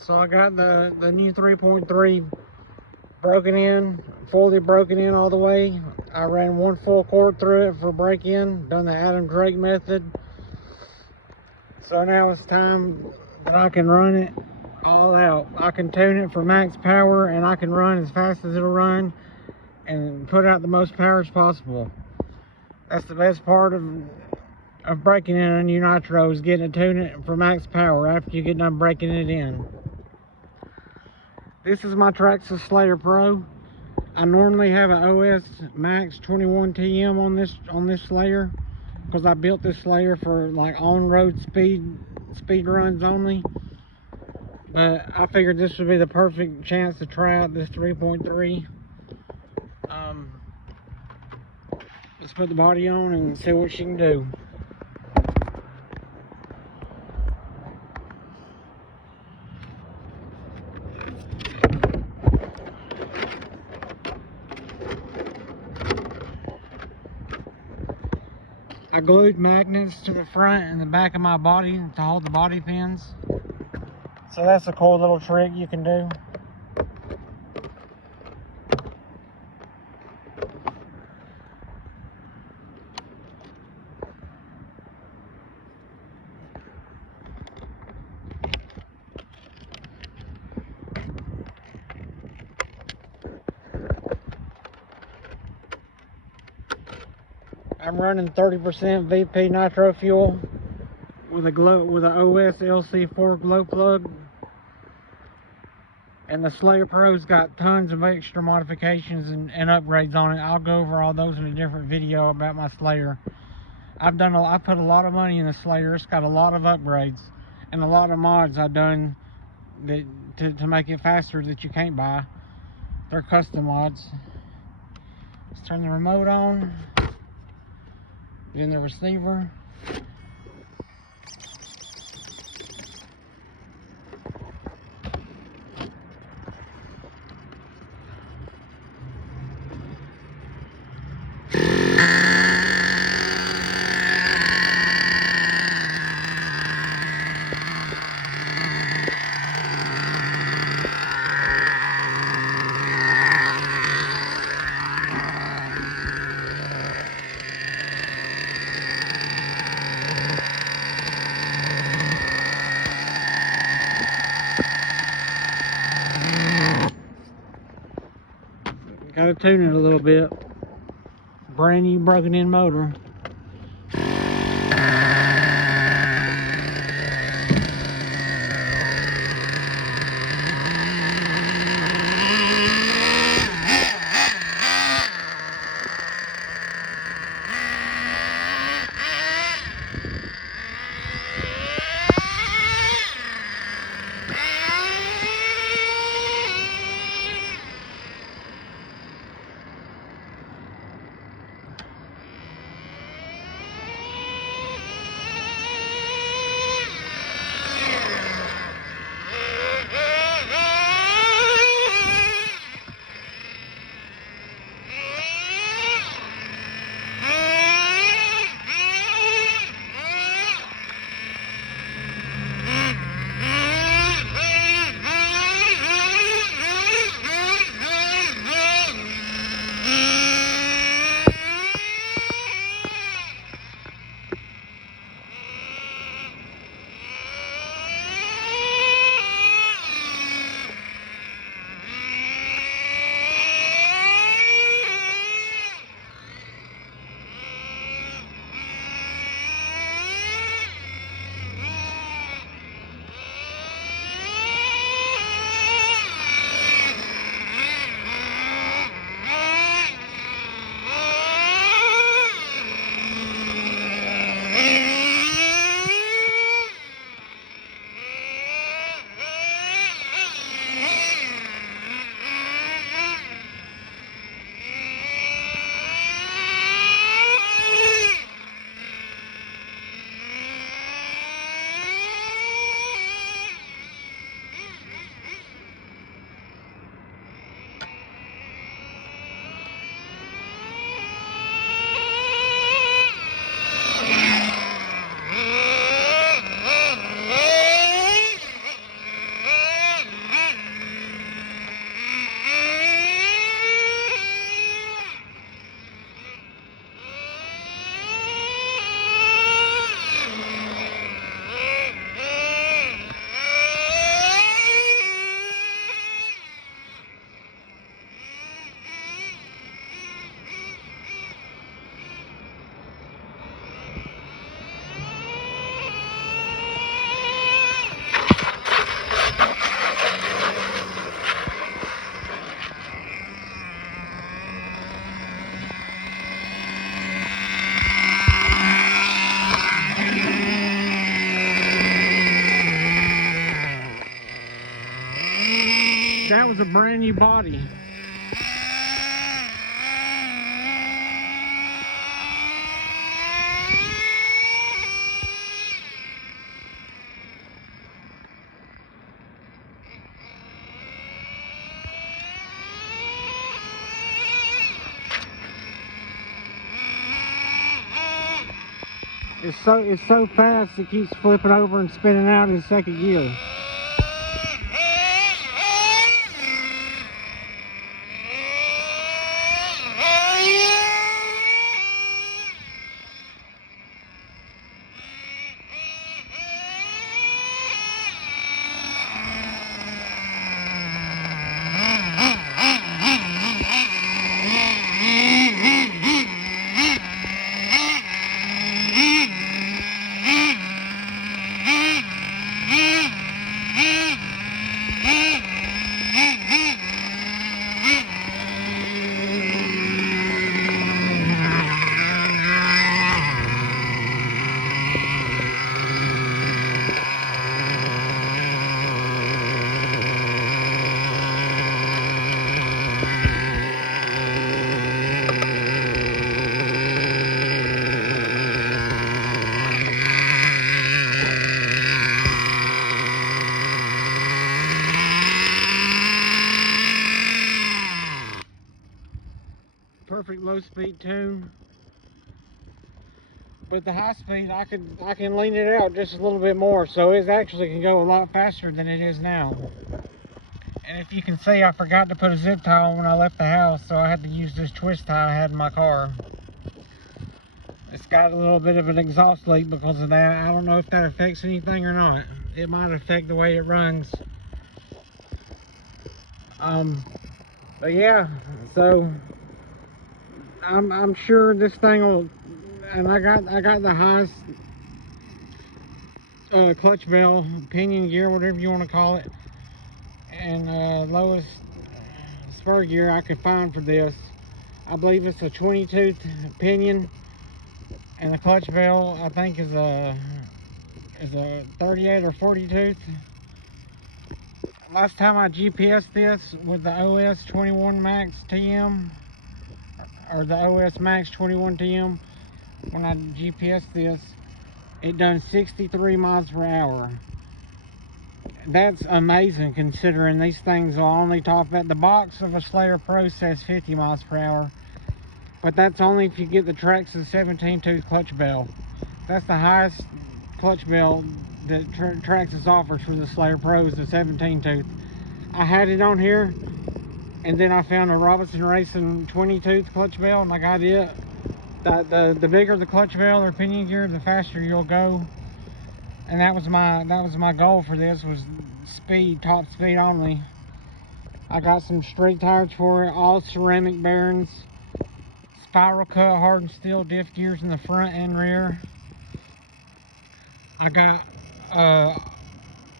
So I got the new 3.3 broken in, fully broken in all the way. I ran one full cord through it for break-in, done the Adam Drake method. So now it's time that I can run it all out. I can tune it for max power, and I can run as fast as it'll run and put out the most power as possible. That's the best part of breaking in a new nitro, is getting to tune it for max power after you get done breaking it in. This is my TRAXXAS Slayer Pro. I normally have an OS Max 21 TM on this Slayer, because I built this Slayer for like on-road speed runs only. But I figured this would be the perfect chance to try out this 3.3. Let's put the body on and see what she can do. I glued magnets to the front and the back of my body to hold the body pins. So that's a cool little trick you can do. I'm running 30% VP nitro fuel with an OS LC4 glow plug. And the Slayer Pro's got tons of extra modifications and upgrades on it. I'll go over all those in a different video about my Slayer. I put a lot of money in the Slayer. It's got a lot of upgrades and a lot of mods I've done to make it faster that you can't buy. They're custom mods. Let's turn the remote on. Then the receiver. Gotta tune it a little bit. Brand new broken in motor. That was a brand new body. It's so fast it keeps flipping over and spinning out in second gear. Perfect low speed tune. With the high speed, I can lean it out just a little bit more, so it actually can go a lot faster than it is now. And if you can see, I forgot to put a zip tie on when I left the house, so I had to use this twist tie I had in my car. It's got a little bit of an exhaust leak because of that. I don't know if that affects anything or not. It might affect the way it runs. But yeah, so I'm sure this thing will, and I got the highest clutch bell, pinion gear, whatever you want to call it, and lowest spur gear I could find for this. I believe it's a 20-tooth pinion, and the clutch bell I think is a 38 or 40 tooth. Last time I GPS'd this with the OS 21 Max TM, or the OS Max 21 TM, when I GPS'd this, it done 63 miles per hour. That's amazing considering these things will only top at the box of a Slayer Pro says 50 miles per hour. But that's only if you get the TRAXXAS 17-tooth clutch bell. That's the highest clutch bell that TRAXXAS offers for the Slayer Pros, the 17-tooth. I had it on here, and then I found a Robinson Racing 20-tooth clutch bell, and I got it. The bigger the clutch bell or pinion gear, the faster you'll go. And that was my goal for this, was speed, top speed only. I got some street tires for it, all ceramic bearings, spiral cut hardened steel diff gears in the front and rear. I got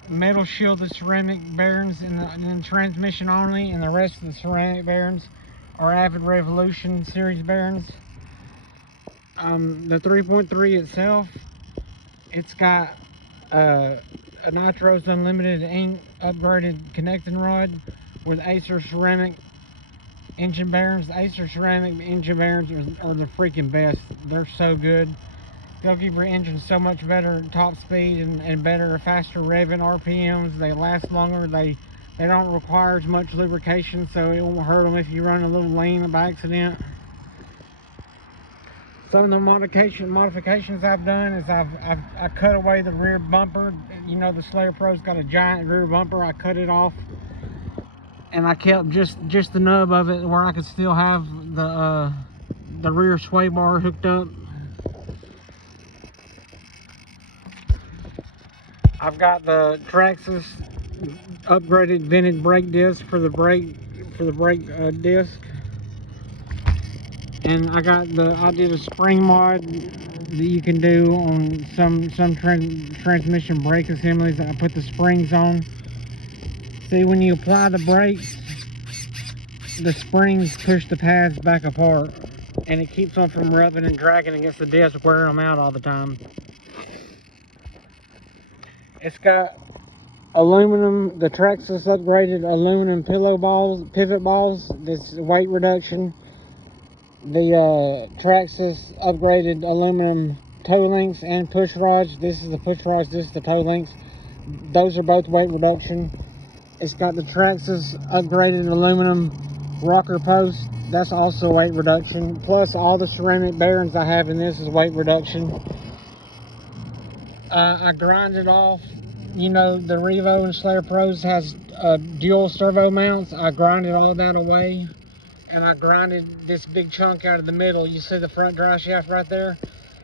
metal shielded ceramic bearings in the transmission only, and the rest of the ceramic bearings are Avid Revolution series bearings. The 3.3 itself, it's got a Nitro's Unlimited Ink upgraded connecting rod with ACER ceramic engine bearings. The ACER ceramic engine bearings are the freaking best. They're so good. They'll give your engine so much better top speed and better, faster revving RPMs. They last longer. They don't require as much lubrication, so it won't hurt them if you run a little lean by accident. Some of the modifications I've done is I cut away the rear bumper. You know, the Slayer Pro's got a giant rear bumper. I cut it off, and I kept just the nub of it where I could still have the rear sway bar hooked up. I've got the TRAXXAS upgraded vented brake disc for the brake disc. And I did a spring mod that you can do on some transmission brake assemblies. I put the springs on. See, when you apply the brakes, the springs push the pads back apart, and it keeps them from rubbing and dragging against the disc, wearing them out all the time. It's got aluminum, the TRAXXAS upgraded aluminum pivot balls. This weight reduction. The TRAXXAS upgraded aluminum toe links and push rods. This is the push rods, this is the toe links. Those are both weight reduction. It's got the TRAXXAS upgraded aluminum rocker post. That's also weight reduction. Plus all the ceramic bearings I have in this is weight reduction. I grinded off, you know, the Revo and Slayer Pros has dual servo mounts. I grinded all that away. And I grinded this big chunk out of the middle. You see the front drive shaft right there?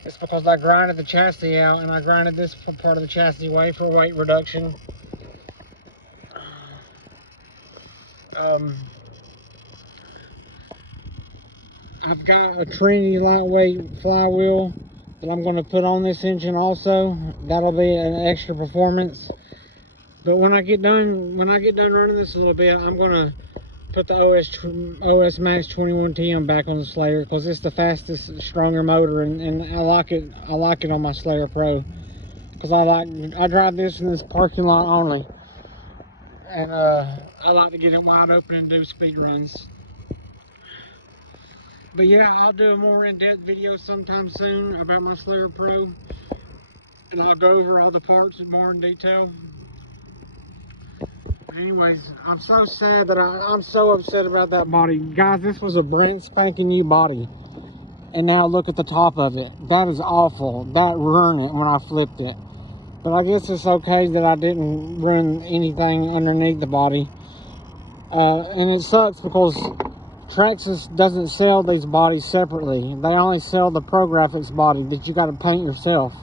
It's because I grinded the chassis out, and I grinded this part of the chassis away for weight reduction. I've got a Trinity lightweight flywheel that I'm going to put on this engine also. That'll be an extra performance. But when I get done running this a little bit, I'm going to put the OS Max 21TM back on the Slayer because it's the fastest, stronger motor, and I like it on my Slayer Pro because I drive this in this parking lot only, and I like to get it wide open and do speed runs. But yeah, I'll do a more in-depth video sometime soon about my Slayer Pro, and I'll go over all the parts more in detail. Anyways, I'm so sad that I'm so upset about that body. Guys, this was a brand spanking new body. And now look at the top of it. That is awful. That ruined it when I flipped it. But I guess it's okay that I didn't ruin anything underneath the body. And it sucks because TRAXXAS doesn't sell these bodies separately. They only sell the Pro Graphics body that you got to paint yourself.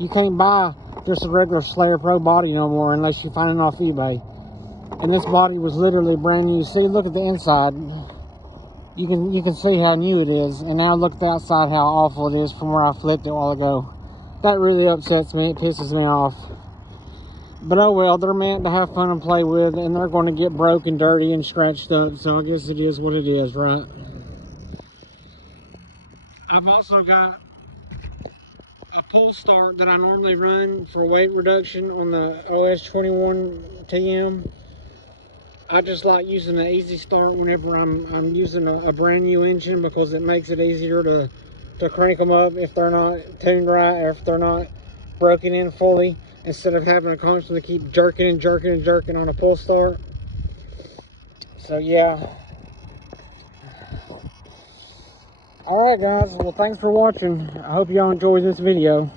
You can't buy just a regular Slayer Pro body no more unless you find it off eBay. And this body was literally brand new. See, look at the inside. You can see how new it is. And now look at the outside, how awful it is from where I flipped it a while ago. That really upsets me. It pisses me off. But oh well, they're meant to have fun and play with, and they're going to get broken, dirty, and scratched up. So I guess it is what it is, right? I've also got a pull start that I normally run for weight reduction on the OS 21TM. I just like using an easy start whenever I'm using a brand new engine because it makes it easier to crank them up if they're not tuned right or if they're not broken in fully, instead of having to constantly keep jerking and jerking and jerking on a pull start. So yeah. Alright guys, well thanks for watching. I hope y'all enjoyed this video.